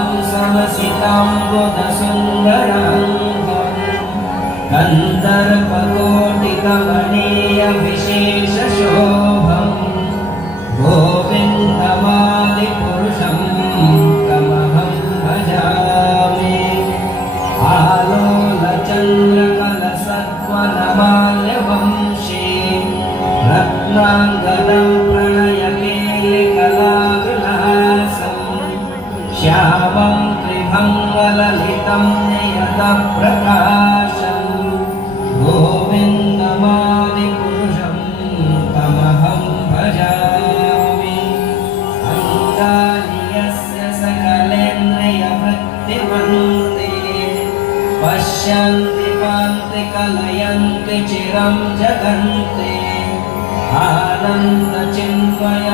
समसिताम्बुदसुन्दराङ्गं गन्धर्वकोटिकमनीयविशेषशोभं गोविन्दमादिपुरुषं तमहं भजामि। आलोलचन्द्रकलसत्त्वनमाल्यवंशी रत्नाङ्गदं प्रणयकेलिकलाविलासं श्यामं त्रिभङ्गललितं नियतप्रकाशं गोविन्दमादिपुरुषं तमहं भजामि। अङ्गानि यस्य सकलेन्द्रियवृत्तिमन्ते पश्यन्ति पान्ति कलयन्ति चिरं जगन्ते आनन्दचिन्मय